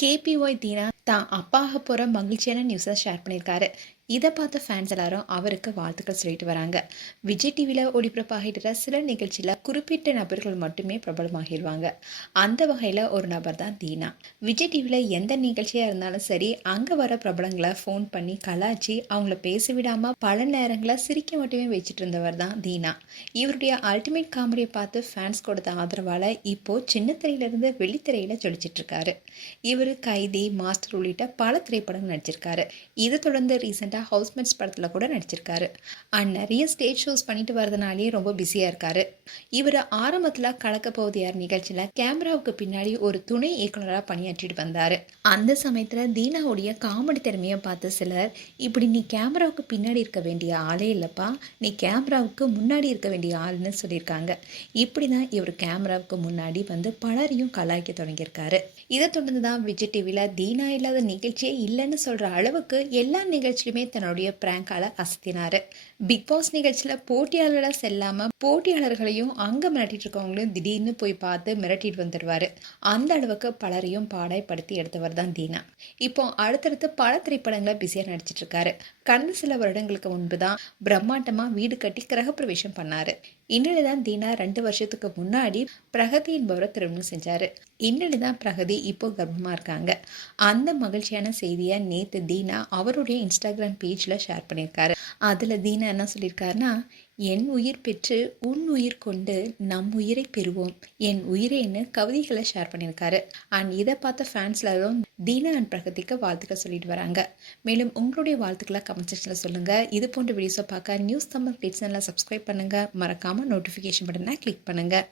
KPY Dheena தான் அப்பாக போகிற மகிழ்ச்சியான நியூஸை ஷேர் பண்ணியிருக்காரு. இதை பார்த்த ஃபேன்ஸ் எல்லாரும் அவருக்கு வாழ்த்துக்கள் சொல்லிட்டு வராங்க. விஜய் டிவியில் ஒளிபரப்பாகிட்டு சில நிகழ்ச்சியில் குறிப்பிட்ட நபர்கள் மட்டுமே பிரபலமாகிடுவாங்க. அந்த வகையில் ஒரு நபர் தான் தீனா. விஜய் டிவியில் எந்த நிகழ்ச்சியாக இருந்தாலும் சரி, அங்கே வர பிரபலங்களை ஃபோன் பண்ணி கலாச்சி அவங்கள பேச விடாமல் பல நேரங்களில் சிரிக்க மட்டுமே வச்சுட்டு இருந்தவர் தான் தீனா. இவருடைய அல்டிமேட் காமெடியை பார்த்து ஃபேன்ஸ் கொடுத்த ஆதரவால் இப்போது சின்ன திரையிலிருந்து வெள்ளித்திரையில் ஜொலிச்சிட்டு இருக்காரு. இவர் கைதி, மாஸ்டர் உள்ளிட்ட பல திரைப்படங்கள் நடிச்சிருக்காரு. இதை தொடர்ந்து ரீசெண்டாக ஹவுஸ்மேட்ஸ் படத்தில் கூட நடிச்சிருக்காரு. நிறைய ஸ்டேஜ் ஷோஸ் பண்ணிட்டு வரதுனாலே ரொம்ப பிஸியாக இருக்காரு. இவர் ஆரம்பத்தில் கலக்க போவது யார் நிகழ்ச்சியில் கேமராவுக்கு பின்னாடி ஒரு துணை இயக்குனராக பணியாற்றிட்டு வந்தார். அந்த சமயத்தில் தீனாவுடைய காமெடி திறமையை பார்த்து சிலர், இப்படி நீ கேமராவுக்கு பின்னாடி இருக்க வேண்டிய ஆளே இல்லைப்பா, நீ கேமராவுக்கு முன்னாடி இருக்க வேண்டிய ஆள்னு சொல்லியிருக்காங்க. இப்படி தான் இவர் கேமராவுக்கு முன்னாடி வந்து பலரையும் கலாய்க்க தொடங்கியிருக்காரு. இதை தொடர்ந்து தான் விஜய் டிவியில் தீனா இல்லாத நிகழ்ச்சியே இல்லைன்னு சொல்கிற அளவுக்கு எல்லா நிகழ்ச்சியுமே தன்னுடைய பிராங்கால அசத்தினார். பிக் பாஸ் நிகழ்ச்சியில் போட்டியாளராக செல்லாமல் போட்டியாளர்களையும் அங்கே மிரட்டிட்டு இருக்கவங்களையும் திடீர்னு போய் பார்த்து மிரட்டிட்டு வந்துடுவார். அந்த அளவுக்கு பலரையும் பாடாய்படுத்தி எடுத்தவர் தான் தீனா. இப்போ அடுத்தடுத்து பல திரைப்படங்களை பிஸியாக நடிச்சிட்டு இருக்காரு. கடந்த சில வருடங்களுக்கு முன்பு தான் பிரம்மாண்டமாக வீடு கட்டி கிரகப்பிரவேசம் பண்ணார். இன்னொன்று தான் தீனா 2 வருஷத்துக்கு முன்னாடி பிரகதி என்பவரை திருமணம் செஞ்சார். இன்னொன்று தான் பிரகதி இப்போ கர்ப்பமாக இருக்காங்க. அந்த மகிழ்ச்சியான செய்தியை நேற்று தீனா அவருடைய இன்ஸ்டாகிராம் பேஜில் ஷேர் பண்ணியிருக்காரு. அதில் தீனா என்ன சொல்லியிருக்காருன்னா, என் உயிர் பெற்று உன் உயிர் கொண்டு நம் உயிரை பெறுவோம், என் உயிரேன்னு கவிதைகளை ஷேர் பண்ணியிருக்காரு. அண்ட் இதை பார்த்த ஃபேன்ஸ் எல்லாரும் தீனா அண்ட் பிரகதிக்கு வாழ்த்துக்கள் சொல்லிட்டு வராங்க. மேலும் உங்களுடைய வாழ்த்துக்களை கமெண்ட் செக்ஷனில் சொல்லுங்கள். இது போன்ற வீடியோஸை பார்க்க நியூஸ் தமிழ் சேனலை சப்ஸ்கிரைப் பண்ணுங்கள். மறக்காமல் நோட்டிஃபிகேஷன் பட்டனை கிளிக் பண்ணுங்கள்.